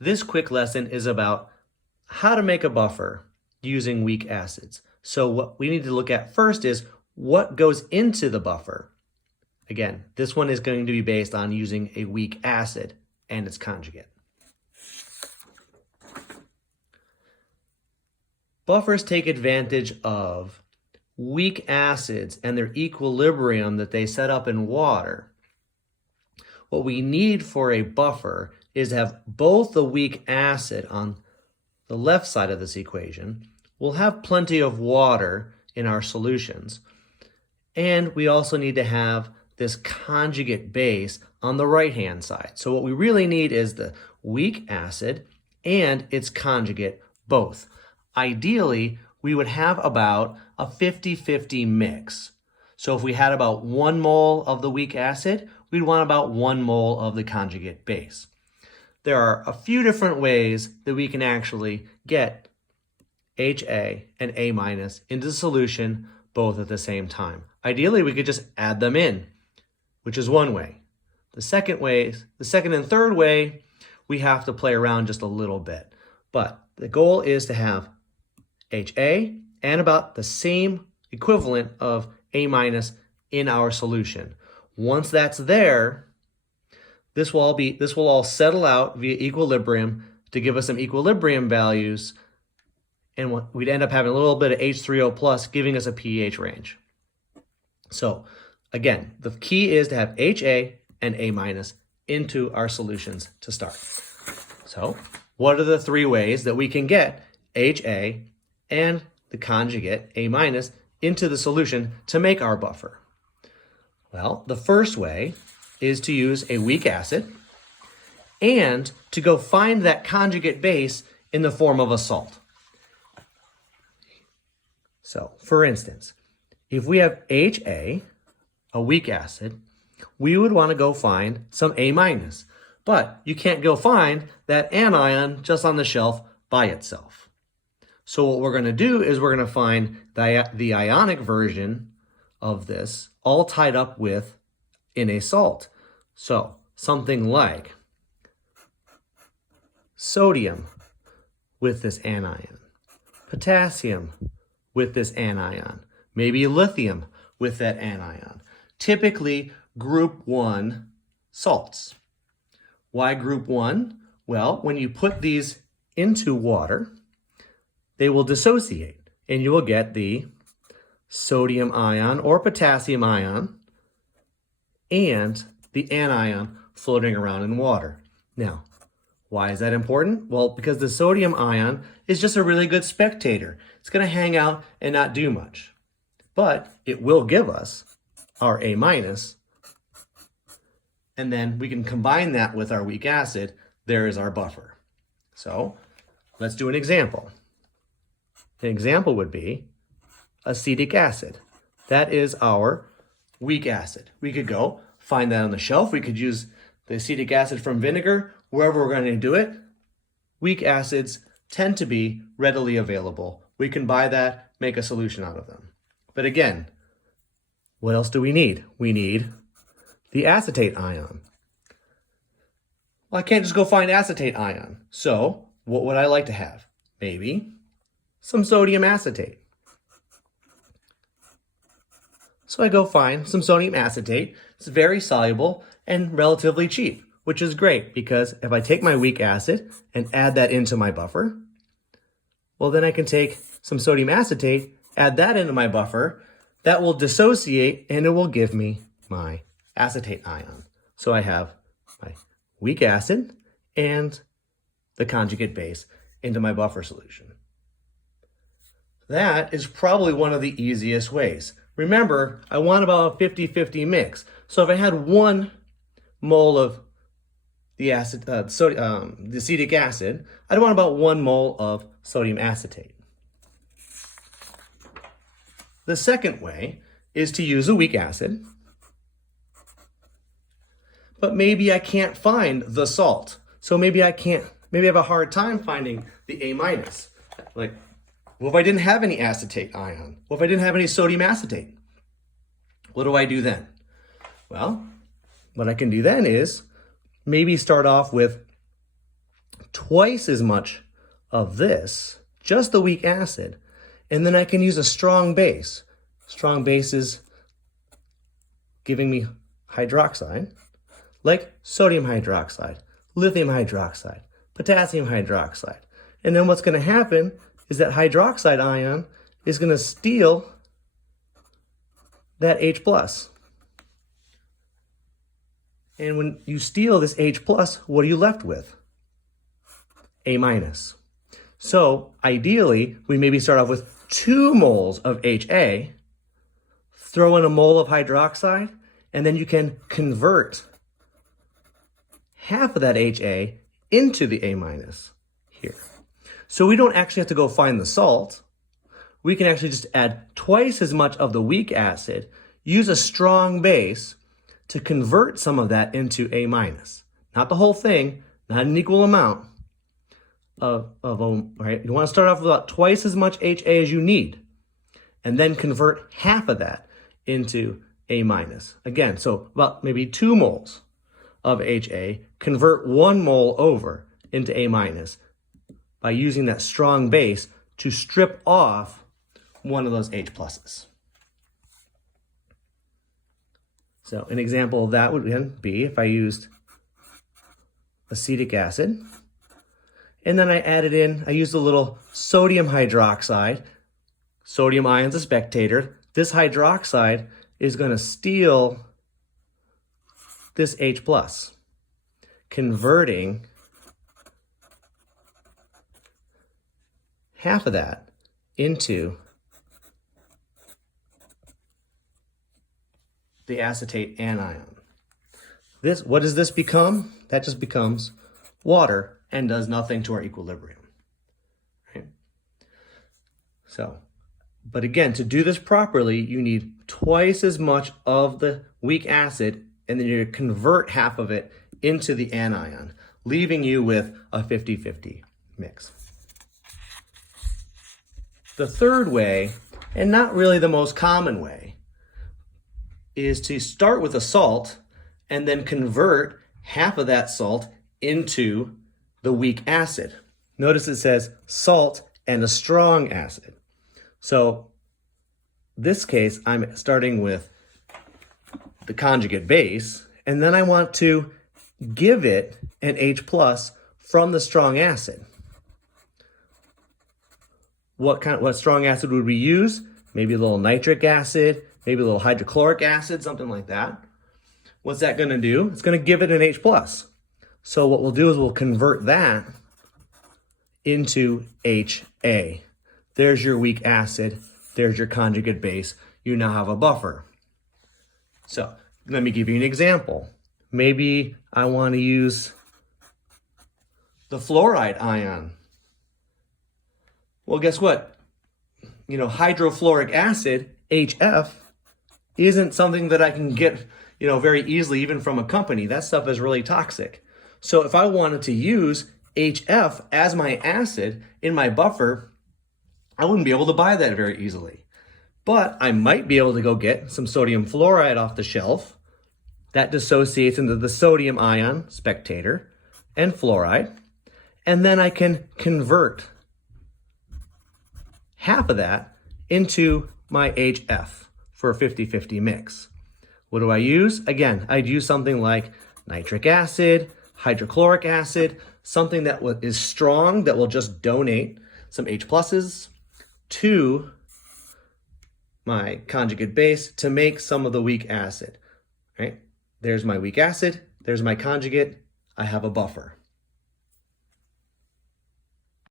This quick lesson is about how to make a buffer using weak acids. So what we need to look at first is what goes into the buffer. Again, this one is going to be based on using a weak acid and its conjugate. Buffers take advantage of weak acids and their equilibrium that they set up in water. What we need for a buffer is to have both the weak acid on the left side of this equation. We'll have plenty of water in our solutions. And we also need to have this conjugate base on the right-hand side. So what we really need is the weak acid and its conjugate both. Ideally, we would have about a 50-50 mix. So if we had about 1 mole of the weak acid, we'd want about 1 mole of the conjugate base. There are a few different ways that we can actually get HA and A- into the solution both at the same time. Ideally, we could just add them in, which is one way. The second and third way, we have to play around just a little bit. But the goal is to have HA and about the same equivalent of A- in our solution. Once that's there, this will all settle out via equilibrium to give us some equilibrium values, and we'd end up having a little bit of H3O plus, giving us a pH range. So again, the key is to have HA and A- into our solutions to start. So what are the 3 ways that we can get HA and the conjugate A- into the solution to make our buffer? Well, the first way is to use a weak acid and to go find that conjugate base in the form of a salt. So, for instance, if we have HA, a weak acid, we would want to go find some A-, but you can't go find that anion just on the shelf by itself. So what we're going to do is we're going to find the ionic version of this all tied up in a salt. So something like sodium with this anion, potassium with this anion, maybe lithium with that anion. Typically group 1 salts. Why group 1? Well, when you put these into water, they will dissociate and you will get the sodium ion or potassium ion and the anion floating around in water. Now, why is that important? Well, because the sodium ion is just a really good spectator. It's going to hang out and not do much. But it will give us our A-, and then we can combine that with our weak acid. There is our buffer. So let's do an example. An example would be acetic acid. That is our weak acid. We could go find that on the shelf. We could use the acetic acid from vinegar, wherever we're going to do it. Weak acids tend to be readily available. We can buy that, make a solution out of them. But again, what else do we need? We need the acetate ion. Well, I can't just go find acetate ion. So what would I like to have? Maybe some sodium acetate. So I go find some sodium acetate. It's very soluble and relatively cheap, which is great because if I take my weak acid and add that into my buffer, well, then I can take some sodium acetate, add that into my buffer. That will dissociate and it will give me my acetate ion. So I have my weak acid and the conjugate base into my buffer solution. That is probably one of the easiest ways. Remember, I want about a 50-50 mix. So if I had 1 mole of the acetic acid, I'd want about 1 mole of sodium acetate. The second way is to use a weak acid, but maybe I can't find the salt. So maybe I have a hard time finding the A-. Like, what if I didn't have any acetate ion? What if I didn't have any sodium acetate? What do I do then? Well, what I can do then is maybe start off with twice as much of this, just the weak acid, and then I can use a strong base. Strong base is giving me hydroxide, like sodium hydroxide, lithium hydroxide, potassium hydroxide. And then what's going to happen is that hydroxide ion is going to steal that H+. And when you steal this H+, what are you left with? A-. So ideally, we maybe start off with 2 moles of HA, throw in a mole of hydroxide, and then you can convert half of that HA into the A- here. So we don't actually have to go find the salt. We can actually just add twice as much of the weak acid, use a strong base to convert some of that into A-. Not the whole thing, not an equal amount right? You want to start off with about twice as much HA as you need, and then convert half of that into A-. Again, so about maybe 2 moles of HA, convert 1 mole over into A- by using that strong base to strip off one of those H+. So an example of that would then be if I used acetic acid, and then I used a little sodium hydroxide. Sodium ion's a spectator. This hydroxide is going to steal this H+, converting half of that into the acetate anion. What does this become? That just becomes water and does nothing to our equilibrium. Right? So, but again, to do this properly, you need twice as much of the weak acid, and then you convert half of it into the anion, leaving you with a 50-50 mix. The third way, and not really the most common way, is to start with a salt and then convert half of that salt into the weak acid. Notice it says salt and a strong acid. So this case, I'm starting with the conjugate base, and then I want to give it an H+ from the strong acid. What strong acid would we use? Maybe a little nitric acid, maybe a little hydrochloric acid, something like that. What's that going to do? It's going to give it an H+. So what we'll do is we'll convert that into HA. There's your weak acid. There's your conjugate base. You now have a buffer. So let me give you an example. Maybe I want to use the fluoride ion. Well, guess what? Hydrofluoric acid, HF, isn't something that I can get, very easily even from a company. That stuff is really toxic. So if I wanted to use HF as my acid in my buffer, I wouldn't be able to buy that very easily. But I might be able to go get some sodium fluoride off the shelf. That dissociates into the sodium ion, spectator, and fluoride. And then I can convert half of that into my HF for a 50-50 mix. What do I use? Again, I'd use something like nitric acid, hydrochloric acid, something that is strong that will just donate some H+ to my conjugate base to make some of the weak acid. Right? There's my weak acid, there's my conjugate, I have a buffer.